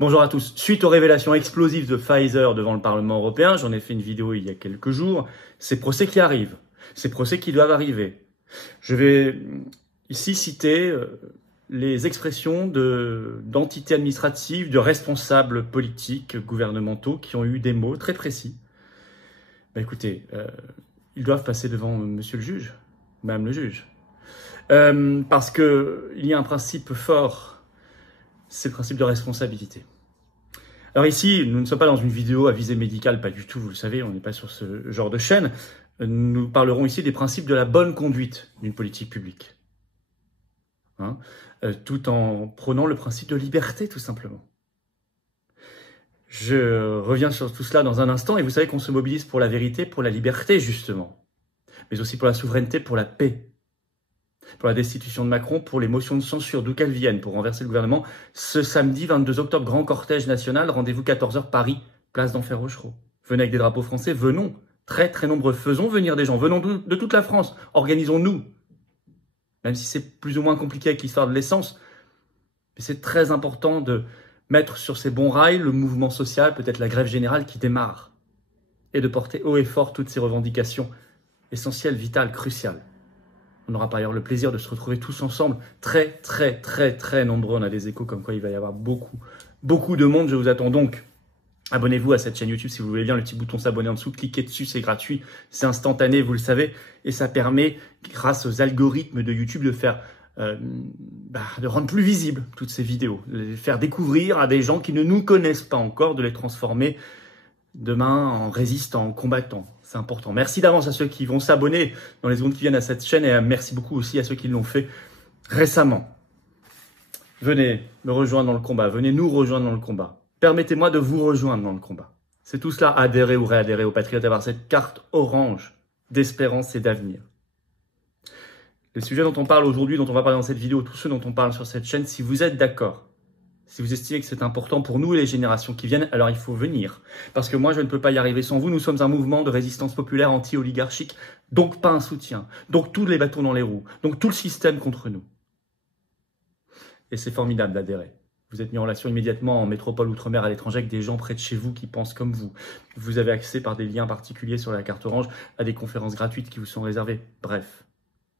Bonjour à tous. Suite aux révélations explosives de Pfizer devant le Parlement européen, j'en ai fait une vidéo il y a quelques jours, ces procès qui arrivent, ces procès qui doivent arriver. Je vais ici citer les expressions d'entités administratives, de responsables politiques, gouvernementaux qui ont eu des mots très précis. Écoutez, ils doivent passer devant monsieur le juge, madame le juge. Parce qu'il y a un principe fort, c'est le principe de responsabilité. Alors ici, nous ne sommes pas dans une vidéo à visée médicale, pas du tout, vous le savez, on n'est pas sur ce genre de chaîne. Nous parlerons ici des principes de la bonne conduite d'une politique publique. Tout en prônant le principe de liberté, tout simplement. Je reviens sur tout cela dans un instant, et vous savez qu'on se mobilise pour la vérité, pour la liberté, justement. Mais aussi pour la souveraineté, pour la paix. Pour la destitution de Macron, pour les motions de censure, d'où qu'elles viennent, pour renverser le gouvernement. Ce samedi 22 octobre, grand cortège national, rendez-vous 14h Paris, place d'Enfer Rochereau. Venez avec des drapeaux français, venons, très très nombreux, faisons venir des gens, venons de toute la France, organisons-nous. Même si c'est plus ou moins compliqué avec l'histoire de l'essence, mais c'est très important de mettre sur ces bons rails le mouvement social, peut-être la grève générale qui démarre, et de porter haut et fort toutes ces revendications essentielles, vitales, cruciales. On aura par ailleurs le plaisir de se retrouver tous ensemble, très nombreux. On a des échos comme quoi il va y avoir beaucoup de monde. Je vous attends donc. Abonnez-vous à cette chaîne YouTube si vous voulez bien, le petit bouton s'abonner en dessous, cliquez dessus, c'est gratuit, c'est instantané, vous le savez, et ça permet, grâce aux algorithmes de YouTube, de faire, de rendre plus visibles toutes ces vidéos, de les faire découvrir à des gens qui ne nous connaissent pas encore, de les transformer demain en résistants, en combattants. C'est important. Merci d'avance à ceux qui vont s'abonner dans les secondes qui viennent à cette chaîne, et merci beaucoup aussi à ceux qui l'ont fait récemment. Venez me rejoindre dans le combat, venez nous rejoindre dans le combat. Permettez-moi de vous rejoindre dans le combat. C'est tout cela, adhérer ou réadhérer aux Patriotes, avoir cette carte orange d'espérance et d'avenir. Les sujets dont on parle aujourd'hui, dont on va parler dans cette vidéo, tous ceux dont on parle sur cette chaîne, si vous êtes d'accord, si vous estimez que c'est important pour nous et les générations qui viennent, alors il faut venir. Parce que moi, je ne peux pas y arriver sans vous. Nous sommes un mouvement de résistance populaire anti-oligarchique, donc pas un soutien. Donc tous les bâtons dans les roues. Donc tout le système contre nous. Et c'est formidable d'adhérer. Vous êtes mis en relation immédiatement en métropole outre-mer à l'étranger avec des gens près de chez vous qui pensent comme vous. Vous avez accès par des liens particuliers sur la carte orange à des conférences gratuites qui vous sont réservées. Bref,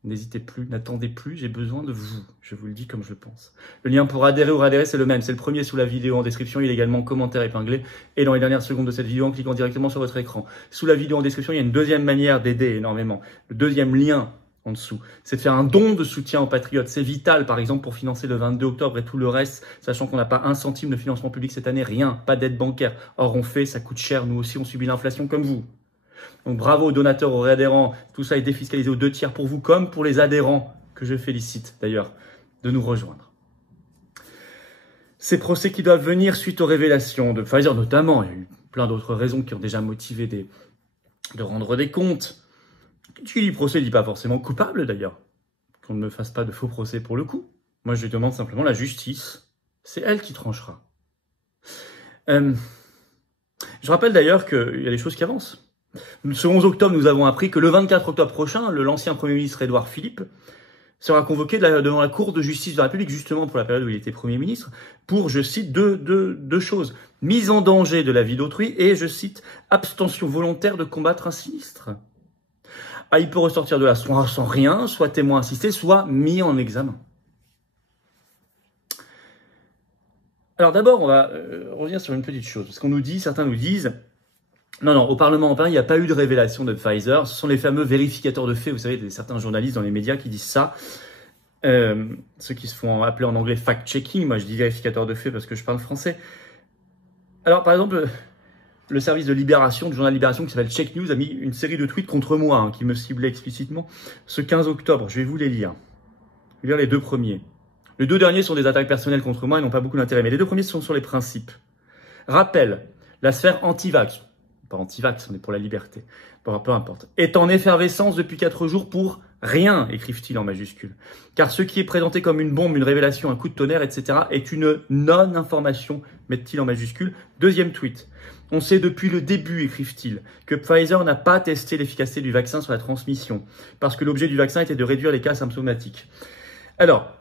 n'hésitez plus, n'attendez plus, j'ai besoin de vous. Je vous le dis comme je le pense. Le lien pour adhérer ou réadhérer, c'est le même. C'est le premier sous la vidéo en description. Il est également commentaire épinglé. Et dans les dernières secondes de cette vidéo, en cliquant directement sur votre écran. Sous la vidéo en description, il y a une deuxième manière d'aider énormément. Le deuxième lien en dessous, c'est de faire un don de soutien aux patriotes. C'est vital, par exemple, pour financer le 22 octobre et tout le reste, sachant qu'on n'a pas un centime de financement public cette année, rien, pas d'aide bancaire. Or, on fait, ça coûte cher, nous aussi, on subit l'inflation comme vous. Donc, bravo aux donateurs, aux réadhérents, tout ça est défiscalisé aux 2 tiers pour vous, comme pour les adhérents, que je félicite d'ailleurs, de nous rejoindre. Ces procès qui doivent venir suite aux révélations de Pfizer, notamment, il y a eu plein d'autres raisons qui ont déjà motivé de rendre des comptes. Qui dit procès dit pas forcément coupable d'ailleurs. Qu'on ne me fasse pas de faux procès pour le coup. Moi je demande simplement la justice. C'est elle qui tranchera. Je rappelle d'ailleurs qu'il y a des choses qui avancent. Ce 11 octobre, nous avons appris que le 24 octobre prochain, l'ancien Premier ministre Édouard Philippe sera convoqué devant la Cour de justice de la République, justement pour la période où il était Premier ministre, pour, je cite, deux choses. Mise en danger de la vie d'autrui et, je cite, abstention volontaire de combattre un sinistre. Il peut ressortir de là soit sans rien, soit témoin assisté, soit mis en examen. Alors d'abord, on va revenir sur une petite chose. Parce qu'on nous dit, certains nous disent, non, au Parlement européen, il n'y a pas eu de révélation de Pfizer. Ce sont les fameux vérificateurs de faits. Vous savez, certains journalistes dans les médias qui disent ça. Ceux qui se font appeler en anglais fact-checking. Moi, je dis vérificateurs de faits parce que je parle français. Alors, par exemple, le service de Libération, du journal Libération qui s'appelle Check News, a mis une série de tweets contre moi, qui me ciblaient explicitement. Ce 15 octobre, je vais vous les lire. Je vais lire les 2 premiers. Les 2 derniers sont des attaques personnelles contre moi et n'ont pas beaucoup d'intérêt. Mais les 2 premiers sont sur les principes. Rappel, la sphère anti-vax, pas anti-vax, on est pour la liberté, peu importe, est en effervescence depuis 4 jours pour rien, écrivent-ils en majuscule. Car ce qui est présenté comme une bombe, une révélation, un coup de tonnerre, etc. est une non-information, mettent-ils en majuscule. 2e tweet. On sait depuis le début, écrivent-ils, que Pfizer n'a pas testé l'efficacité du vaccin sur la transmission, parce que l'objet du vaccin était de réduire les cas symptomatiques. Alors,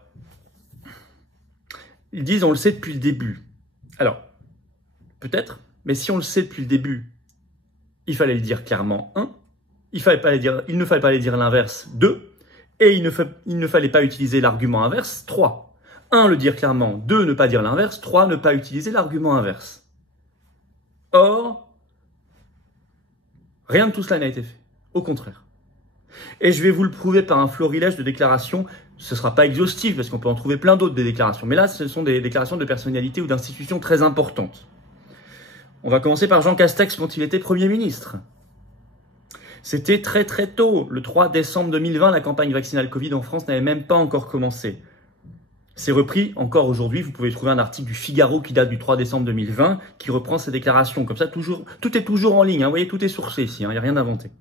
ils disent on le sait depuis le début. Alors, Peut-être, mais si on le sait depuis le début, il fallait le dire clairement 1, il ne fallait pas dire l'inverse 2, et il ne fallait pas utiliser l'argument inverse 3. 1, le dire clairement, 2, ne pas dire l'inverse, 3, ne pas utiliser l'argument inverse. Or, rien de tout cela n'a été fait, au contraire. Et je vais vous le prouver par un florilège de déclarations. Ce ne sera pas exhaustif parce qu'on peut en trouver plein d'autres des déclarations. Mais là, ce sont des déclarations de personnalités ou d'institutions très importantes. On va commencer par Jean Castex quand il était Premier ministre. C'était très très tôt. Le 3 décembre 2020, la campagne vaccinale Covid en France n'avait même pas encore commencé. C'est repris encore aujourd'hui. Vous pouvez trouver un article du Figaro qui date du 3 décembre 2020 qui reprend ces déclarations. Comme ça, tout est toujours en ligne. Hein. Vous voyez, tout est sourcé ici. Il n'y a rien inventé.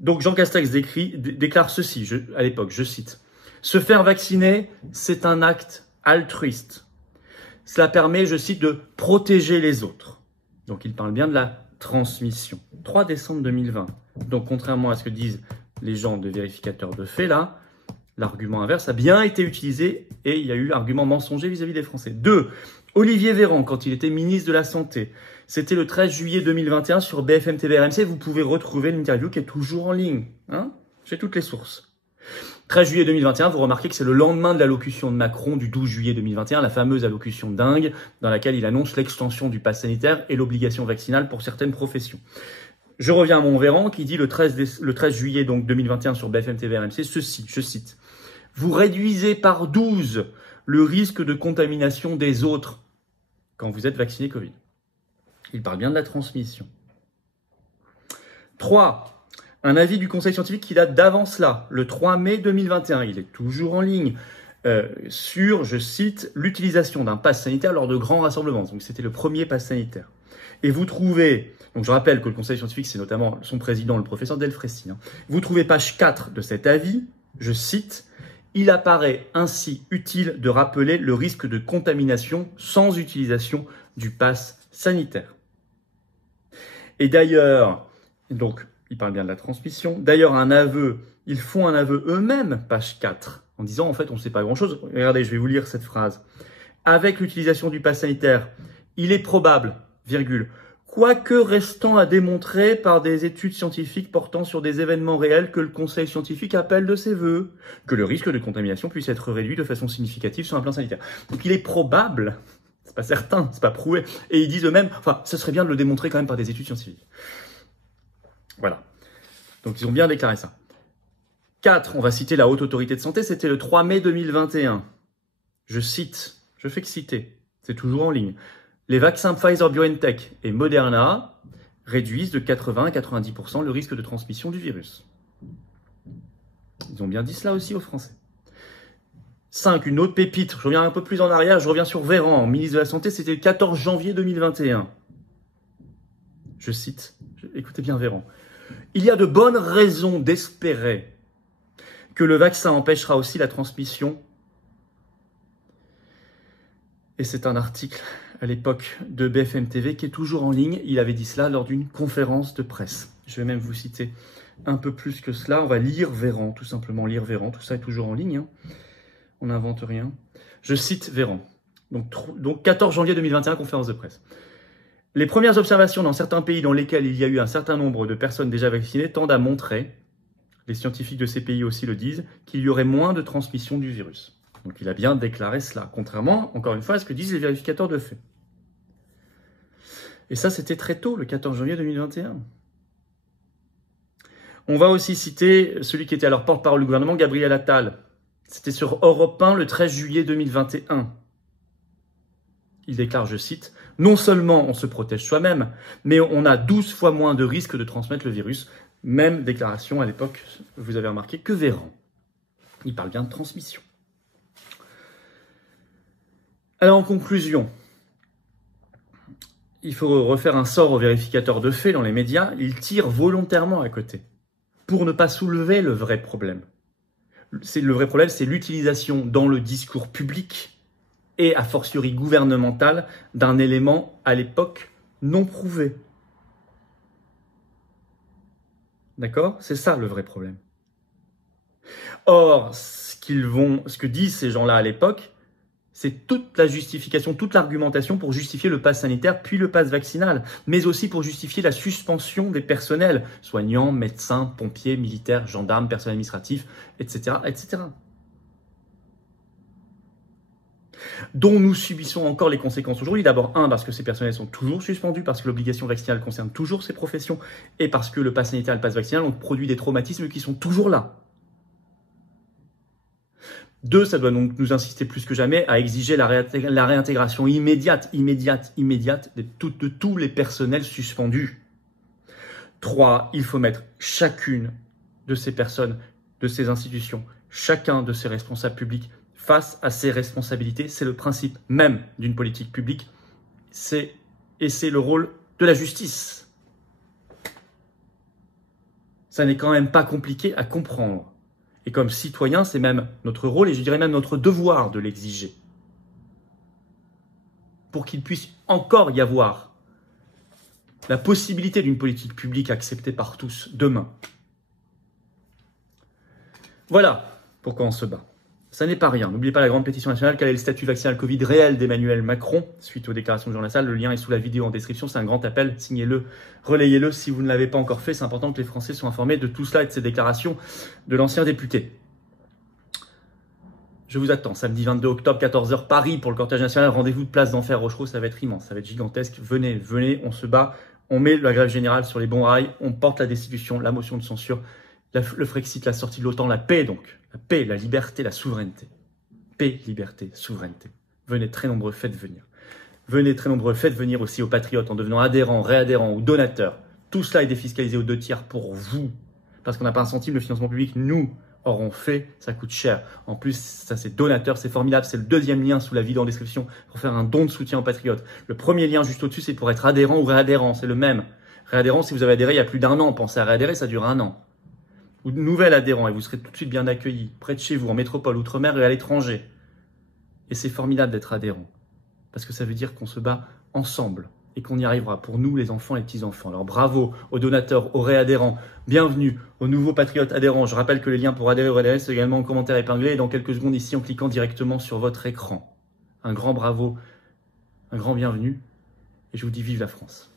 Donc Jean Castex déclare ceci à l'époque, je cite. « Se faire vacciner, c'est un acte altruiste. Cela permet, je cite, de protéger les autres. » Donc il parle bien de la transmission. 3 décembre 2020. Donc contrairement à ce que disent les gens de vérificateurs de faits là, l'argument inverse a bien été utilisé et il y a eu argument mensonger vis-à-vis des Français. 2. Olivier Véran, quand il était ministre de la Santé. C'était le 13 juillet 2021 sur BFM TV RMC. Vous pouvez retrouver l'interview qui est toujours en ligne. Hein, j'ai toutes les sources. 13 juillet 2021, vous remarquez que c'est le lendemain de l'allocution de Macron du 12 juillet 2021, la fameuse allocution dingue dans laquelle il annonce l'extension du pass sanitaire et l'obligation vaccinale pour certaines professions. Je reviens à mon Véran qui dit le 13 juillet donc 2021 sur BFM TV RMC ceci, je cite. « Vous réduisez par 12 le risque de contamination des autres quand vous êtes vacciné Covid. » Il parle bien de la transmission. 3. Un avis du Conseil scientifique qui date d'avant cela, le 3 mai 2021. Il est toujours en ligne sur, je cite, l'utilisation d'un pass sanitaire lors de grands rassemblements. Donc c'était le premier pass sanitaire. Et vous trouvez, donc je rappelle que le Conseil scientifique, c'est notamment son président, le professeur Delfrécy. Hein. Vous trouvez page 4 de cet avis, je cite, « Il apparaît ainsi utile de rappeler le risque de contamination sans utilisation du pass sanitaire. » Et d'ailleurs, donc, il parle bien de la transmission. D'ailleurs, ils font un aveu eux-mêmes, page 4, en disant, en fait, on ne sait pas grand-chose. Regardez, je vais vous lire cette phrase. Avec l'utilisation du pass sanitaire, il est probable, virgule, quoique restant à démontrer par des études scientifiques portant sur des événements réels que le Conseil scientifique appelle de ses voeux, que le risque de contamination puisse être réduit de façon significative sur un plan sanitaire. Donc, il est probable, c'est pas certain, c'est pas prouvé, et ils disent eux-mêmes, enfin, ce serait bien de le démontrer quand même par des études scientifiques. Voilà. Donc, ils ont bien déclaré ça. 4, on va citer la Haute Autorité de Santé, c'était le 3 mai 2021. Je cite, je fais que citer, c'est toujours en ligne. Les vaccins Pfizer-BioNTech et Moderna réduisent de 80 à 90% le risque de transmission du virus. Ils ont bien dit cela aussi aux Français. 5, une autre pépite, je reviens un peu plus en arrière, je reviens sur Véran, ministre de la Santé, c'était le 14 janvier 2021. Je cite, écoutez bien Véran. Il y a de bonnes raisons d'espérer que le vaccin empêchera aussi la transmission. Et c'est un article à l'époque de BFM TV qui est toujours en ligne. Il avait dit cela lors d'une conférence de presse. Je vais même vous citer un peu plus que cela. On va lire Véran, tout simplement lire Véran. Tout ça est toujours en ligne. Hein. On n'invente rien. Je cite Véran. Donc 14 janvier 2021, conférence de presse. Les premières observations dans certains pays dans lesquels il y a eu un certain nombre de personnes déjà vaccinées tendent à montrer, les scientifiques de ces pays aussi le disent, qu'il y aurait moins de transmission du virus. Donc il a bien déclaré cela, contrairement, encore une fois, à ce que disent les vérificateurs de faits. Et ça, c'était très tôt, le 14 janvier 2021. On va aussi citer celui qui était alors porte-parole du gouvernement, Gabriel Attal. C'était sur Europe 1 le 13 juillet 2021. Il déclare, je cite, « Non seulement on se protège soi-même, mais on a 12 fois moins de risque de transmettre le virus. » Même déclaration à l'époque, vous avez remarqué, que Véran. Il parle bien de transmission. Alors en conclusion, il faut refaire un sort aux vérificateurs de faits dans les médias. Ils tirent volontairement à côté pour ne pas soulever le vrai problème. Le vrai problème, c'est l'utilisation dans le discours public et a fortiori gouvernemental d'un élément à l'époque non prouvé. D'accord? C'est ça le vrai problème. Or, ce que disent ces gens-là à l'époque, C'est toute la justification, toute l'argumentation pour justifier le pass sanitaire, puis le pass vaccinal, mais aussi pour justifier la suspension des personnels, soignants, médecins, pompiers, militaires, gendarmes, personnels administratifs, etc., etc. Dont nous subissons encore les conséquences aujourd'hui. D'abord, parce que ces personnels sont toujours suspendus, parce que l'obligation vaccinale concerne toujours ces professions, et parce que le pass sanitaire et le pass vaccinal ont produit des traumatismes qui sont toujours là. 2, ça doit donc nous insister plus que jamais à exiger la réintégration immédiate de tous les personnels suspendus. 3, il faut mettre chacune de ces personnes, de ces institutions, chacun de ces responsables publics face à ses responsabilités. C'est le principe même d'une politique publique. C'est le rôle de la justice. Ça n'est quand même pas compliqué à comprendre. Et comme citoyen, c'est même notre rôle, et je dirais même notre devoir de l'exiger. Pour qu'il puisse encore y avoir la possibilité d'une politique publique acceptée par tous demain. Voilà pourquoi on se bat. Ça n'est pas rien. N'oubliez pas la grande pétition nationale. Quel est le statut vaccinal Covid réel d'Emmanuel Macron suite aux déclarations de Jean Lassalle? Le lien est sous la vidéo en description. C'est un grand appel. Signez-le, relayez-le si vous ne l'avez pas encore fait. C'est important que les Français soient informés de tout cela et de ces déclarations de l'ancien député. Je vous attends. Samedi 22 octobre, 14h, Paris pour le cortège national. Rendez-vous de place d'Enfer Rochereau. Ça va être immense. Ça va être gigantesque. Venez, on se bat. On met la grève générale sur les bons rails. On porte la destitution, la motion de censure. Le Frexit, la sortie de l'OTAN, la paix donc. La paix, la liberté, la souveraineté. Paix, liberté, souveraineté. Venez très nombreux, faites venir. Venez très nombreux, faites venir aussi aux patriotes en devenant adhérents, réadhérents ou donateurs. Tout cela est défiscalisé aux 2 tiers pour vous. Parce qu'on n'a pas un centime, le financement public, nous aurons fait, ça coûte cher. En plus, ça c'est donateur, c'est formidable. C'est le 2e lien sous la vidéo en description pour faire un don de soutien aux patriotes. Le premier lien juste au-dessus, c'est pour être adhérent ou réadhérent, c'est le même. Réadhérent, si vous avez adhéré il y a plus d'1 an, pensez à réadhérer, ça dure 1 an. Ou de nouvel adhérent et vous serez tout de suite bien accueillis, près de chez vous, en métropole, outre-mer et à l'étranger. Et c'est formidable d'être adhérent, parce que ça veut dire qu'on se bat ensemble et qu'on y arrivera pour nous, les enfants et les petits-enfants. Alors bravo aux donateurs, aux réadhérents, bienvenue aux nouveaux patriotes adhérents. Je rappelle que les liens pour adhérer ou réadhérer, c'est également en commentaire épinglé et dans quelques secondes ici en cliquant directement sur votre écran. Un grand bravo, un grand bienvenue et je vous dis vive la France.